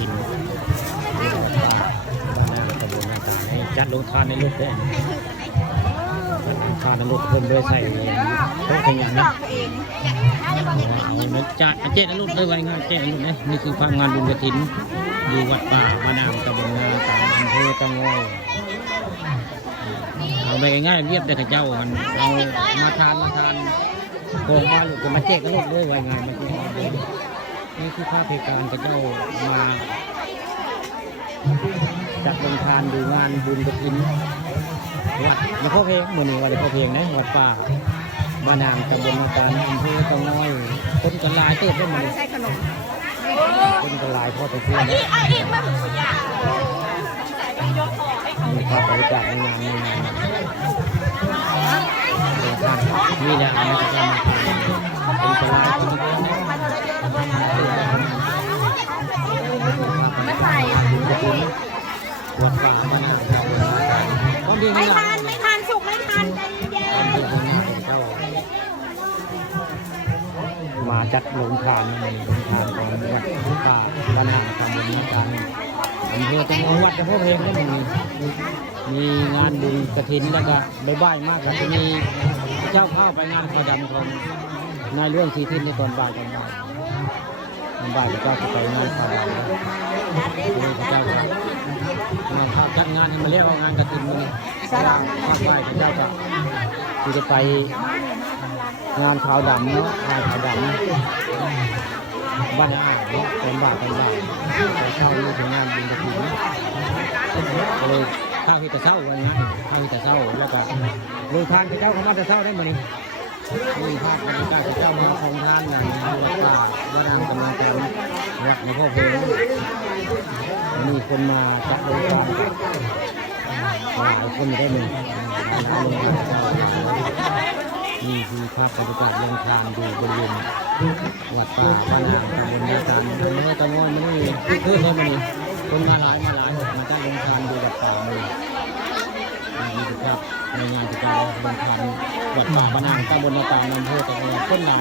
ถิ่นบ้านนาตำบลนาตาลให้จัดลงทานในรถด้วยทานในรถเพิ่มด้วยใส่โต๊ะขยันนะเอาเนื้อจัดเจ๊ในรถด้วยไว้งานเจ๊ในรถนี่คือความงานบุญกฐินอยู่วัดป่าบ้านนาตำบลนาตาลอำเภอตะงอยเอาไปง่ายๆเรียบได้กับเจ้ามันเอามาทานโกงมาหรือจะมาแจกกันรถด้วยไว้งานมาแจกกันด้วยนี่คือภาพเหตุการณ์กับเจ้ามาจัดลงทานดูงานบุญกฐินวัดหลวงพ่อเพลงเหมือนวัดหลวงพ่อเพลงนะวัดป่าบ้านนามตำบลนาตาลอำเภอตะงอยคนกันลายเติบได้หมดคนกันลายพ่อตะเคียนมีภาพบรรยากาศในงานนี่แหละอันนี้ก็จะมาเป็นกระไรไม่ใส่วัดป่าบ้านนาไม่ทานสุกไม่ทานใจเย็นมาจัดลงทานลงทานของวัดป่าบ้านนาตำบลนาตาลอำเภอตะงอยวัดหลวงพ่อเพลงได้มีงานบุญกฐินแล้วก็บ่ายมากกับที่มีเจ้าเข้าไปงานขอดำของนายเรื่องสีทิศในตอนบ่ายกันบ่ายพระเจ้าไปงานขอดำพระเจ้าจัดงานให้มาเรียกว่างานกฐินนี่ข้าบ่ายพระเจ้าจะไปงานขาวดำเนาะงานขาวดำบ้านอาเนาะตอนบ่ายไปเข้าอยู่ถึงงานบุญกฐินเลยข้าวที่จะเศร้าวันนั้นข้าวที่จะเศร้าแล้วก็ลงทานพระเจ้าเขามาจะเศร้าได้ไหมนี่ภาพบรรยากาศพระเจ้ามาของทานอย่างวัดป่าวัดนางกำลังการวัดหลวงพ่อเพลงมีคนมาจัดลงทานหลายคนได้หนึ่งนี่คือภาพบรรยากาศลงทานดูบริเวณวัดป่าวัดนางตำบลนาตาลอำเภอตะงอยมันนี่ขึ้นได้ไหมนี่คนมาหลายมาจัดลงทานดูวัดป่าเลยนี่คือภาพในงานที่การลงทานวัดป่าบ้านนางตำบลนาตาลอำเภอตะงอยต้นหนา